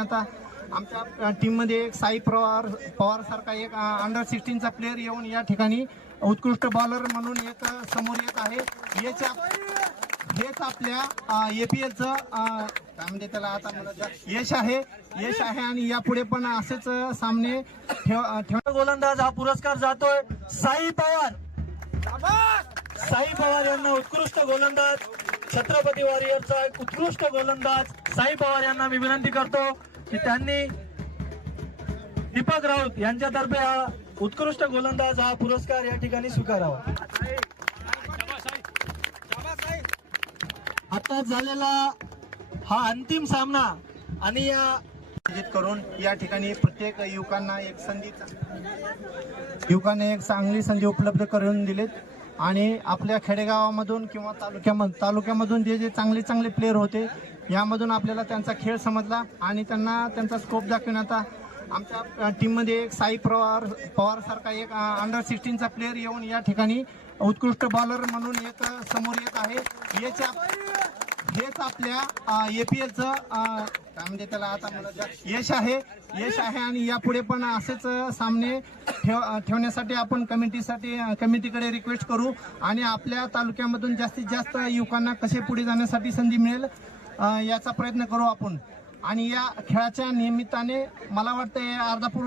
आता आमच्या टीममध्ये एक साई पवार सारखा एक अंडर 16चा प्लेअर येऊन या ठिकाणी उत्कृष्ट बॉलर म्हणून एक समोर येत आहे। हेच आपल्या APLचं काय म्हणते त्याला आता यश आहे आणि यापुढे पण असेच सामने ठेव। गोलंदाज हा पुरस्कार जातोय साई पवार यांना उत्कृष्ट गोलंदाज, छत्रपती वॉरियरचा एक उत्कृष्ट गोलंदाज साई पवार यांना मी विनंती करतो की त्यांनी दीपक राऊत यांच्यातर्फे हा उत्कृष्ट गोलंदाज हा पुरस्कार या ठिकाणी स्वीकारावा। आता झालेला हा अंतिम सामना आणि या करून या ठिकाणी प्रत्येक युवकांना एक चांगली संधी उपलब्ध करून दिलीत आणि आपल्या खेडेगावामधून किंवा तालुक्यामधून जे चांगले प्लेअर होते यामधून आपल्याला त्यांचा खेळ समजला आणि त्यांना त्यांचा स्कोप दाखवण्यात आमच्या टीममध्ये एक साई पवार सारखा एक अंडर 16चा प्लेअर येऊन या ठिकाणी उत्कृष्ट बॉलर म्हणून एक समोर येत आहे। हेच आपल्या APLचं काय म्हणते त्याला आता यश आहे आणि यापुढे पण असेच सामने ठेवण्यासाठी आपण कमिटीकडे रिक्वेस्ट करू आणि आपल्या तालुक्यामधून जास्तीत जास्त युवकांना कसे पुढे जाण्यासाठी संधी मिळेल याचा प्रयत्न करू आपण। आणि या खेळाच्या निमित्ताने मला वाटतं अर्धापूर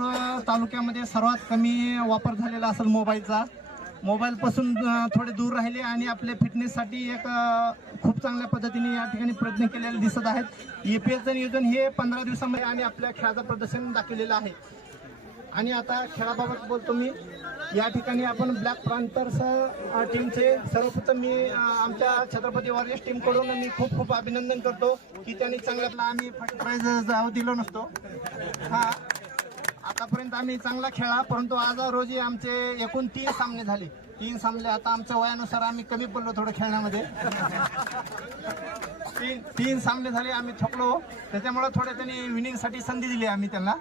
तालुक्यामध्ये सर्वात कमी वापर झालेला असेल मोबाईल पासून थोडे दूर राहिले आणि आपल्या फिटनेससाठी एक खूप चांगल्या पद्धतीने या ठिकाणी प्रयत्न केलेले दिसत आहेत। APLचं नियोजन हे 15 दिवसामध्ये आणि आपल्या खेळाचं प्रदर्शन दाखवलेलं आहे। आणि आता खेळाबाबत बोलतो मी, या ठिकाणी आपण ब्लॅक प्रांतर्स टीमचे सर्वप्रथम मी आमच्या छत्रपती वॉरियर्स टीमकडून मी खूप अभिनंदन करतो की त्यांनी चांगल्याला आम्ही फर्स्ट प्राइज दिलो नसतो। आतापर्यंत आम्ही चांगला खेळला, परंतु आज रोजी आमचे एकूण 3 सामने झाले। 3 सामने आता आमच्या वयानुसार आम्ही कमी पडलो थोडं खेळण्यामध्ये। 3 सामने झाले आम्ही थकलो, त्याच्यामुळे थोडे त्यांनी विनिंगसाठी संधी दिली आम्ही त्यांना।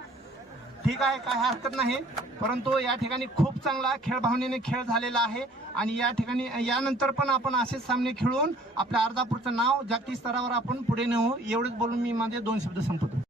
ठीक आहे, काय हरकत नाही, परंतु या ठिकाणी खूप चांगला खेळ भावनेने खेळ झालेला आहे आणि या ठिकाणी यानंतर पण आपण असेच सामने खेळून आपल्या अर्धापूरचं नाव जागतिक स्तरावर आपण पुढे नेऊ। एवढंच बोलून मी माझे 2 शब्द संपवतो।